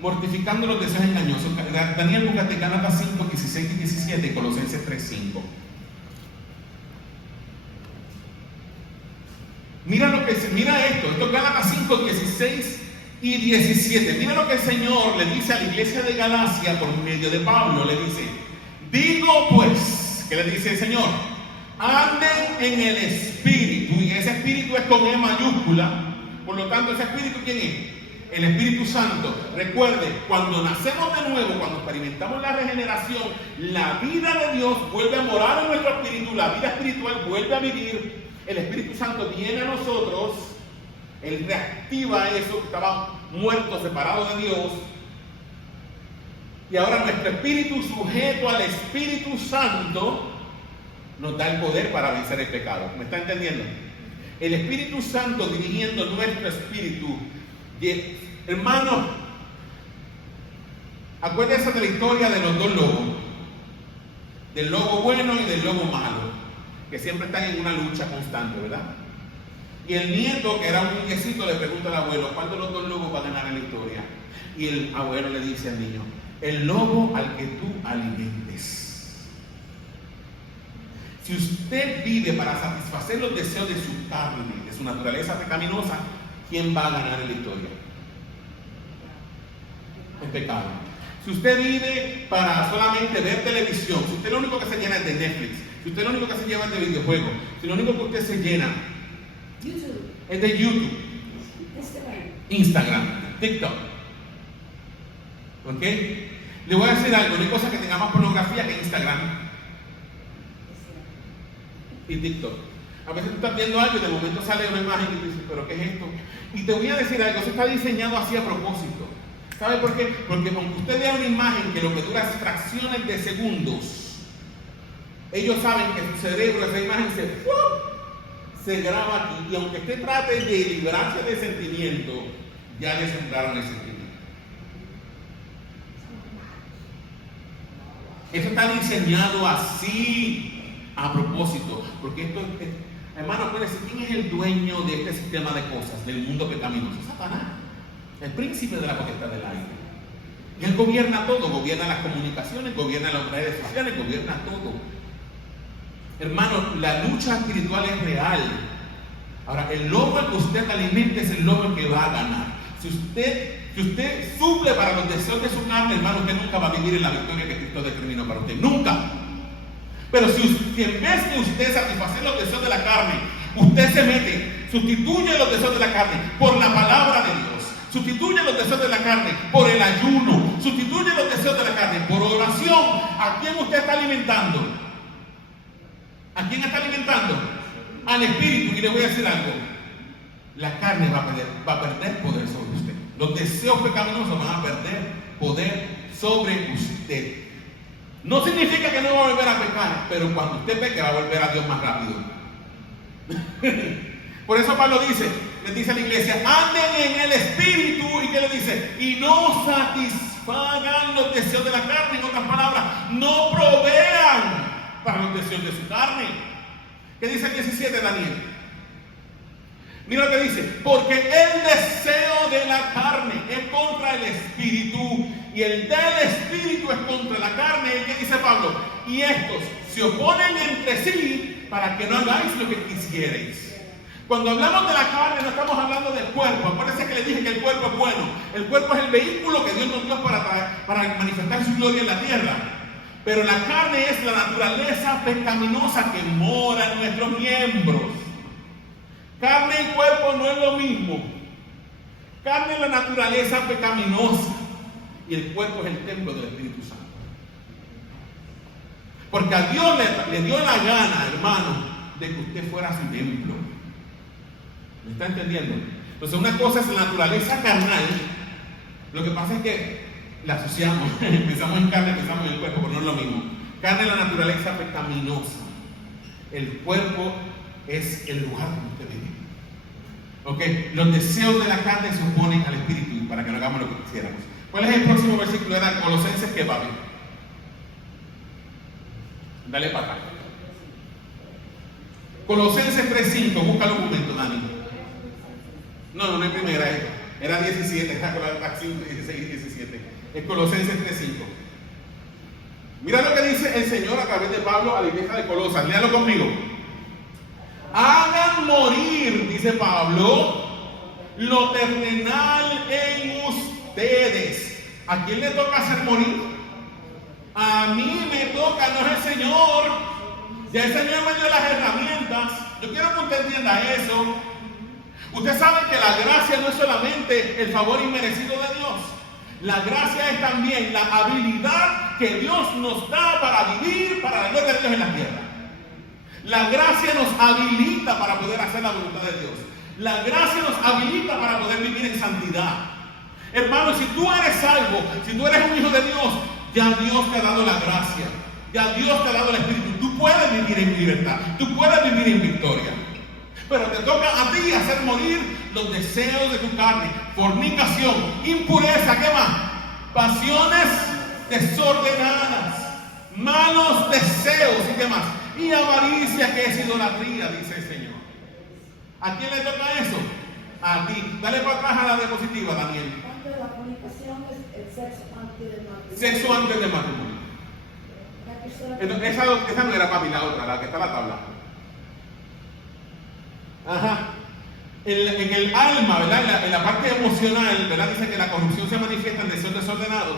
Mortificando los deseos engañosos. Daniel, búscate Gálatas 5:16 y 17 y Colosenses 3:5. Mira esto es Gálatas 5:16 y 17. Mira lo que el Señor le dice a la iglesia de Galacia por medio de Pablo. Le dice: digo pues, ¿qué le dice el Señor? Anden en el Espíritu, y ese Espíritu es con E mayúscula. Por lo tanto, ese Espíritu, ¿quién es? El Espíritu Santo. Recuerde, cuando nacemos de nuevo, cuando experimentamos la regeneración, la vida de Dios vuelve a morar en nuestro espíritu, la vida espiritual vuelve a vivir. El Espíritu Santo viene a nosotros, Él reactiva eso que estaba muerto, separado de Dios. Y ahora nuestro espíritu, sujeto al Espíritu Santo, nos da el poder para vencer el pecado. ¿Me está entendiendo? El Espíritu Santo dirigiendo nuestro espíritu. Hermanos, acuérdense de la historia de los dos lobos, del lobo bueno y del lobo malo, que siempre están en una lucha constante, ¿verdad? Y el nieto, que era un niñecito, le pregunta al abuelo: ¿cuál de los dos lobos va a ganar en la historia? Y el abuelo le dice al niño: el lobo al que tú alimentes. Si usted vive para satisfacer los deseos de su carne, de su naturaleza pecaminosa, ¿quién va a ganar en la historia? El pecado. Si usted vive para solamente ver televisión, si usted lo único que se llena es de Netflix, si usted lo único que se lleva es de videojuegos, si lo único que usted se llena es de YouTube, Instagram, TikTok, ¿ok? Le voy a decir algo: no hay cosa que tenga más pornografía que Instagram y TikTok. A veces tú estás viendo algo y de momento sale una imagen y tú dices: ¿pero qué es esto? Y te voy a decir algo: eso está diseñado así a propósito. ¿Sabe por qué? Porque aunque usted vea una imagen que lo que dura es fracciones de segundos, ellos saben que en su cerebro esa imagen se graba aquí, y aunque usted trate de librarse de sentimiento, ya le sembraron el sentimiento. Eso está diseñado así a propósito, porque esto es, hermano, acuérdense, ¿quién es el dueño de este sistema de cosas, del mundo pecaminoso? Satanás, el príncipe de la potestad del aire. Y él gobierna todo, gobierna las comunicaciones, gobierna las redes sociales, gobierna todo. Hermano, la lucha espiritual es real. Ahora, el lobo que usted alimente es el lobo que va a ganar. Si usted suple para los deseos de su carne, hermano, usted nunca va a vivir en la victoria que Cristo determinó para usted. Nunca. Pero si en vez de usted satisfacer los deseos de la carne, usted se mete, sustituye los deseos de la carne por la palabra de Dios, sustituye los deseos de la carne por el ayuno, sustituye los deseos de la carne por oración, ¿a quién usted está alimentando? ¿A quién está alimentando? Al espíritu. Y le voy a decir algo: la carne va a perder poder sobre usted. Los deseos pecaminosos van a perder poder sobre usted. No significa que no va a volver a pecar, pero cuando usted peque va a volver a Dios más rápido. Por eso Pablo les dice a la iglesia: anden en el espíritu. ¿Y qué le dice? Y no satisfagan los deseos de la carne. En otras palabras, no provean para los deseos de su carne. ¿Qué dice el 17, Daniel? Mira lo que dice: porque el deseo de la carne es contra el espíritu, y el del espíritu es contra la carne. ¿Y qué dice Pablo? Y estos se oponen entre sí para que no hagáis lo que quisierais. Cuando hablamos de la carne, no estamos hablando del cuerpo. Acuérdense que les dije que el cuerpo es bueno. El cuerpo es el vehículo que Dios nos dio para manifestar su gloria en la tierra. Pero la carne es la naturaleza pecaminosa que mora en nuestros miembros. Carne y cuerpo no es lo mismo. Carne es la naturaleza pecaminosa y el cuerpo es el templo del Espíritu Santo. Porque a Dios le dio la gana, hermano, de que usted fuera su templo. ¿Me está entendiendo? Entonces, una cosa es la naturaleza carnal. Lo que pasa es que la asociamos, pensamos en carne, pensamos en el cuerpo, pero no es lo mismo. Carne es la naturaleza pecaminosa. El cuerpo es el lugar donde usted vive. Ok, los deseos de la carne se oponen al espíritu para que no hagamos lo que quisiéramos. ¿Cuál es el próximo versículo? Era Colosenses, ¿qué va a ver? Dale para acá. Colosenses 3:5, búscalo un momento, Dani. No es primera, era 17, era 5, 16 y 17. Es Colosenses 3:5. Mira lo que dice el Señor a través de Pablo a la iglesia de Colosas. Léalo conmigo. Hagan morir, dice Pablo, lo terrenal en ustedes. ¿A quién le toca hacer morir? A mí me toca, no es el Señor. Ya el Señor me dio las herramientas. Yo quiero que usted entienda eso. Usted sabe que la gracia no es solamente el favor inmerecido de Dios. La gracia es también la habilidad que Dios nos da para vivir para la gloria de Dios en la tierra. La gracia nos habilita para poder hacer la voluntad de Dios. La gracia nos habilita para poder vivir en santidad. Hermano, si tú eres salvo, si tú eres un hijo de Dios, ya Dios te ha dado la gracia. Ya Dios te ha dado el Espíritu. Tú puedes vivir en libertad. Tú puedes vivir en victoria. Pero te toca a ti hacer morir los deseos de tu carne. Fornicación, impureza, ¿qué más? Pasiones desordenadas, malos deseos y qué más. Y avaricia, que es idolatría, dice el Señor. ¿A quién le toca eso? A ti. Dale para atrás a la diapositiva, Daniel. Parte de la fornicación es el sexo antes del matrimonio. Sexo antes del matrimonio. Esa no era para mí, la otra, la que está en la tabla. Ajá. En el alma, ¿verdad? En la parte emocional, ¿verdad? Dice que la corrupción se manifiesta en deseos desordenados.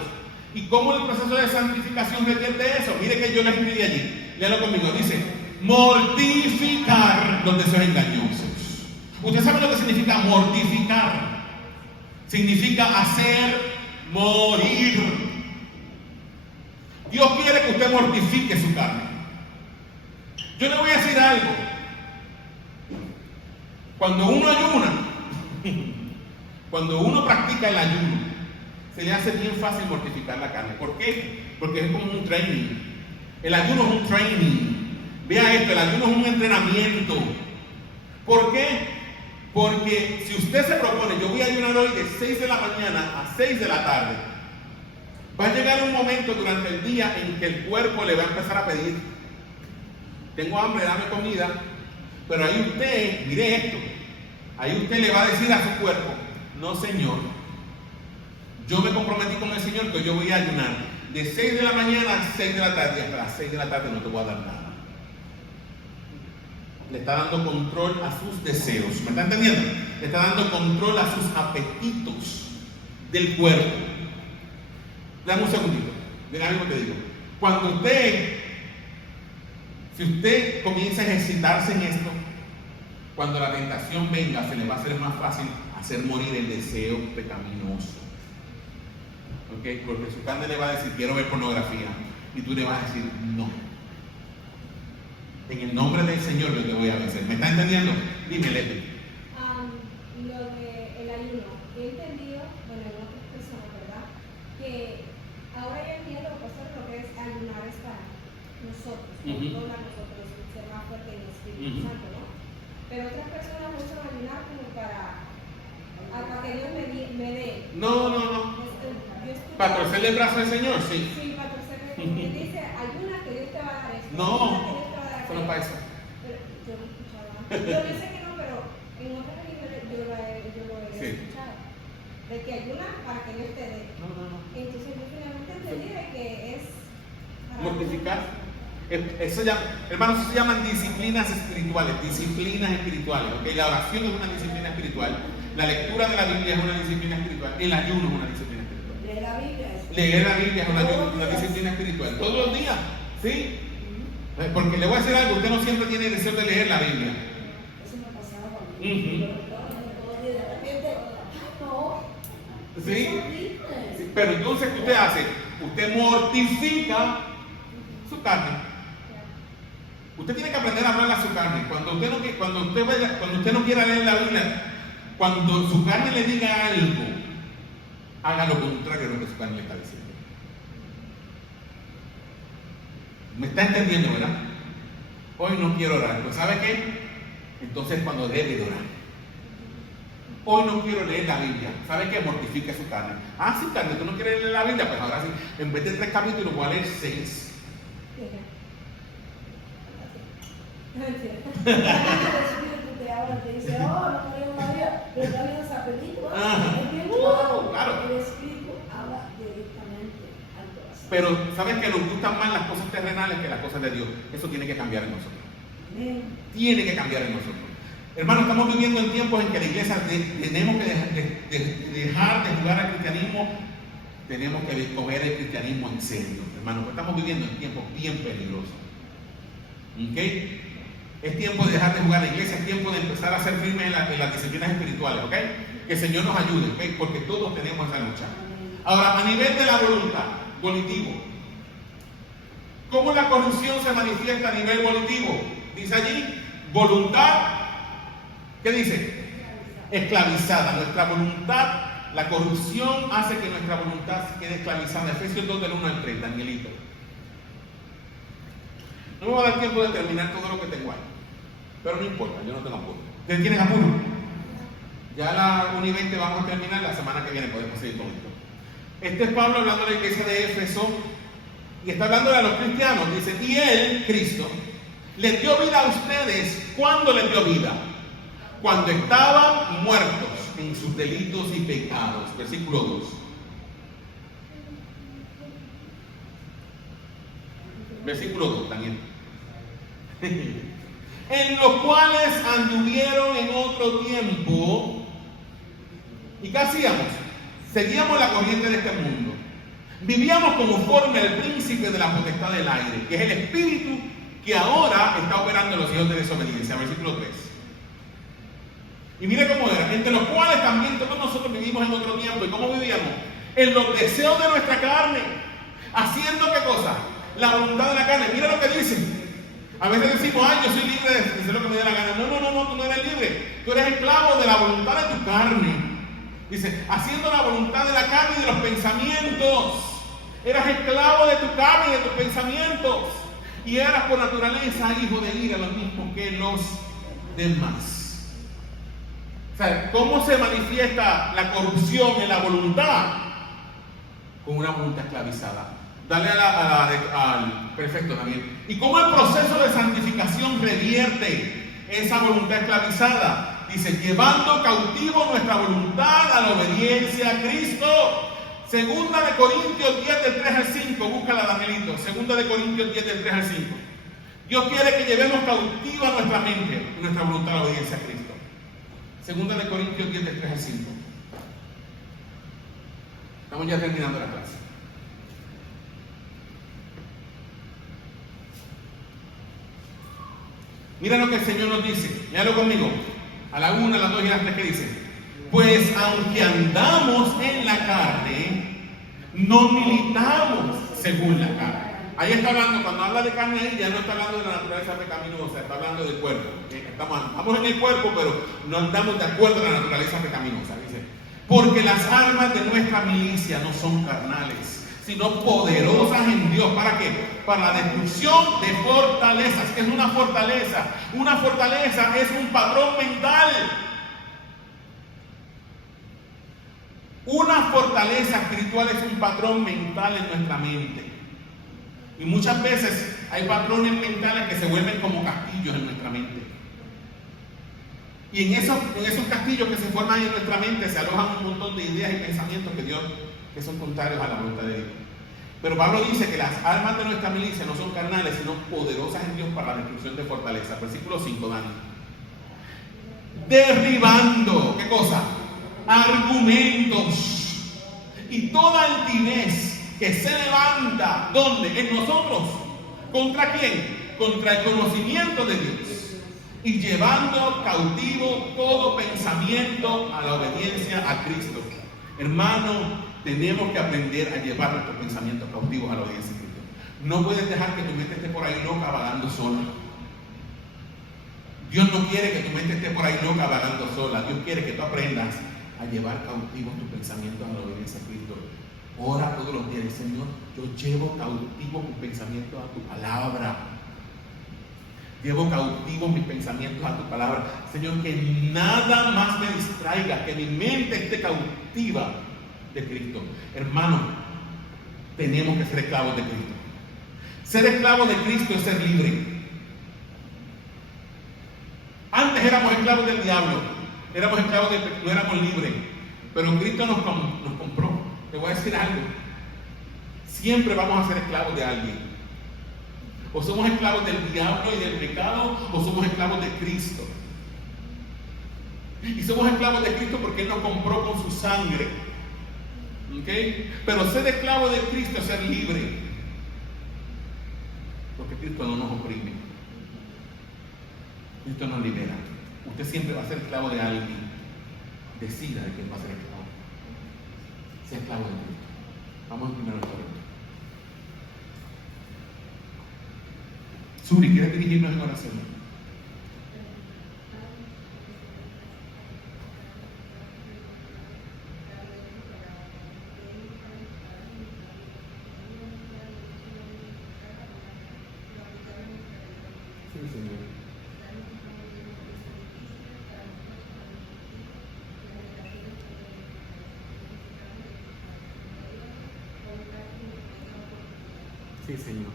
¿Y cómo el proceso de santificación requiere eso? Mire que yo le escribí allí. Léalo conmigo. Dice: mortificar los deseos engañosos. ¿Usted sabe lo que significa mortificar? Significa hacer morir. Dios quiere que usted mortifique su carne. Yo le voy a decir algo. Cuando uno ayuna, cuando uno practica el ayuno, se le hace bien fácil mortificar la carne. ¿Por qué? Porque es como un training. El ayuno es un training. Vea esto, el ayuno es un entrenamiento. ¿Por qué? Porque si usted se propone, yo voy a ayunar hoy de 6 de la mañana a 6 de la tarde, va a llegar un momento durante el día en que el cuerpo le va a empezar a pedir: tengo hambre, dame comida. Pero ahí usted, mire esto, ahí usted le va a decir a su cuerpo: no, Señor, yo me comprometí con el Señor que yo voy a ayunar de 6 de la mañana a 6 de la tarde, y hasta las 6 de la tarde no te voy a dar nada. Le está dando control a sus deseos. ¿Me está entendiendo? Le está dando control a sus apetitos del cuerpo. Dame un segundito. Mira algo que te digo. Si usted comienza a ejercitarse en esto, cuando la tentación venga, se le va a hacer más fácil hacer morir el deseo pecaminoso. ¿Okay? Porque su carne le va a decir, quiero ver pornografía. Y tú le vas a decir, no. En el nombre del Señor yo te voy a vencer. ¿Me está entendiendo? Dime, Leti. Lo del ayuno. He entendido, bueno, en otras personas, ¿verdad? Que ahora ya entiendo, pastor, lo que es ayunar es para nosotros, todos nosotros, ser más fuerte en el Espíritu Santo, ¿no? Pero otras personas usan ayunar como para que Dios me dé. No. ¿Para torcerle el brazo al Señor? Sí. Sí, para torcerle. Él dice, ayuna que Dios te va a dar esto. No. Solo para eso. Pero yo lo he escuchado antes. Yo sé que no, pero en otras religiones yo lo he escuchado. De que ayuna para que Dios te dé. No. Entonces yo finalmente entendí de que es para Mortificar. Eso ya, hermanos, eso se llaman disciplinas espirituales. ¿Okay? La oración es una disciplina espiritual. La lectura de la Biblia es una disciplina espiritual. El ayuno es una disciplina espiritual. Leer la Biblia es una disciplina espiritual. Todos los días, ¿sí? Porque le voy a decir algo, usted no siempre tiene deseo de leer la Biblia. Eso me pasaba conmigo. De repente, no. ¿Sí? Pero entonces, ¿qué usted hace? Usted mortifica su carne. Usted tiene que aprender a hablar a su carne. Cuando usted no quiera leer la Biblia, cuando su carne le diga algo, haga lo contrario de lo que su carne le está diciendo. ¿Me está entendiendo, verdad? Hoy no quiero orar. ¿Pues sabe qué? Entonces cuando debe de orar. Hoy no quiero leer la Biblia. ¿Sabe qué? Mortifica su carne. Sí, carne, ¿tú no quieres leer la Biblia? Pues ahora sí, en vez de 3 capítulos voy a leer 6. El Espíritu te habla, te dice, no creo en la Biblia, pero está viendo esa película. Es bien claro. El Espíritu habla directamente al corazón. Pero ¿sabes que nos gustan más las cosas terrenales que las cosas de Dios? Eso tiene que cambiar en nosotros. Tiene que cambiar en nosotros. Hermanos, estamos viviendo en tiempos en que la iglesia tenemos que dejar de jugar al cristianismo. Tenemos que coger el cristianismo en serio, hermanos, porque estamos viviendo en tiempos bien peligrosos. ¿Okay? Es tiempo de dejar de jugar a la iglesia, es tiempo de empezar a ser firmes en las disciplinas espirituales, ¿ok? Que el Señor nos ayude, ¿ok? Porque todos tenemos esa lucha. Ahora, a nivel de la voluntad, volitivo, ¿cómo la corrupción se manifiesta a nivel volitivo? Dice allí, voluntad, ¿qué dice? Esclavizada. Nuestra voluntad, la corrupción hace que nuestra voluntad quede esclavizada. Efesios 2 del 1 al 3, Danielito. No me va a dar tiempo de terminar todo lo que tengo ahí. Pero no importa, yo no tengo apuro. ¿Ustedes tienen apuro? Ya la 1 y 20 vamos a terminar, la semana que viene podemos seguir con esto. Este es Pablo hablando de la iglesia de Éfeso y está hablando a los cristianos. Dice, y él, Cristo, les dio vida a ustedes. ¿Cuándo les dio vida? Cuando estaban muertos en sus delitos y pecados. Versículo 2. Versículo 2, Daniel. En los cuales anduvieron en otro tiempo. ¿Y qué hacíamos? Seguíamos la corriente de este mundo. Vivíamos conforme al príncipe de la potestad del aire, que es el espíritu que ahora está operando en los hijos de desobediencia. Versículo 3. Y mire cómo era. Entre los cuales también todos nosotros vivimos en otro tiempo. ¿Y cómo vivíamos? En los deseos de nuestra carne. ¿Haciendo qué cosa? La voluntad de la carne. Mira lo que dicen. A veces decimos, yo soy libre de hacer lo que me dé la gana. No, tú no eres libre. Tú eres esclavo de la voluntad de tu carne. Dice, haciendo la voluntad de la carne y de los pensamientos. Eras esclavo de tu carne y de tus pensamientos. Y eras por naturaleza hijo de ira, lo mismo que los demás. O sea, ¿cómo se manifiesta la corrupción en la voluntad? Con una voluntad esclavizada. Dale al perfecto también. Y cómo el proceso de santificación revierte esa voluntad esclavizada. Dice, llevando cautivo nuestra voluntad a la obediencia a Cristo. Segunda de Corintios 10 del 3 al 5. Búscala, Danielito. Segunda de Corintios 10 del 3 al 5. Dios quiere que llevemos cautiva nuestra mente y nuestra voluntad a la obediencia a Cristo. Segunda de Corintios 10, del 3 al 5. Estamos ya terminando la clase. Mira lo que el Señor nos dice. Míralo conmigo. A la 1, a las 2 y a las 3, ¿qué dice? Pues aunque andamos en la carne, no militamos según la carne. Ahí está hablando, cuando habla de carne ahí, ya no está hablando de la naturaleza pecaminosa, está hablando del cuerpo. Estamos en el cuerpo, pero no andamos de acuerdo a la naturaleza pecaminosa. Dice, porque las armas de nuestra milicia no son carnales, sino poderosas en Dios. ¿Para qué? Para la destrucción de fortalezas. ¿Qué es una fortaleza? Una fortaleza es un patrón mental. Una fortaleza espiritual es un patrón mental en nuestra mente. Y muchas veces hay patrones mentales que se vuelven como castillos en nuestra mente. Y en esos castillos que se forman en nuestra mente se alojan un montón de ideas y pensamientos que son contrarios a la voluntad de Dios. Pero Pablo dice que las armas de nuestra milicia no son carnales, sino poderosas en Dios para la destrucción de fortaleza. Versículo 5, Dani. Derribando, ¿qué cosa? Argumentos y toda altivez que se levanta, ¿dónde? En nosotros. ¿Contra quién? Contra el conocimiento de Dios. Y llevando cautivo todo pensamiento a la obediencia a Cristo. Hermano, tenemos que aprender a llevar nuestros pensamientos cautivos a la obediencia a Cristo. No puedes dejar que tu mente esté por ahí loca vagando sola. Dios no quiere que tu mente esté por ahí loca vagando sola. Dios quiere que tú aprendas a llevar cautivos tus pensamientos a la obediencia a Cristo. Ora todos los días, Señor, yo llevo cautivo mis pensamientos a tu palabra. Llevo cautivo mis pensamientos a tu palabra. Señor, que nada más me distraiga, que mi mente esté cautiva de Cristo. Hermano, tenemos que ser esclavos de Cristo. Ser esclavo de Cristo es ser libre. Antes éramos esclavos del diablo, no éramos libres, pero Cristo nos compró. Te voy a decir algo, siempre vamos a ser esclavos de alguien. O somos esclavos del diablo y del pecado, o somos esclavos de Cristo. Y somos esclavos de Cristo porque Él nos compró con su sangre. ¿Okay? Pero ser esclavo de Cristo es ser libre, porque Cristo no nos oprime. Cristo nos libera. Usted siempre va a ser esclavo de alguien. Decida de quién va a ser esclavo. Sea esclavo de Cristo. Vamos a primero el correcto. Suri, ¿quieres dirigirnos en oración? Sí, Señor. Sí, Señor.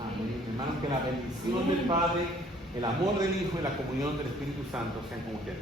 Amén. Hermanos, que la bendición del Padre, el amor del Hijo y la comunión del Espíritu Santo sean con ustedes.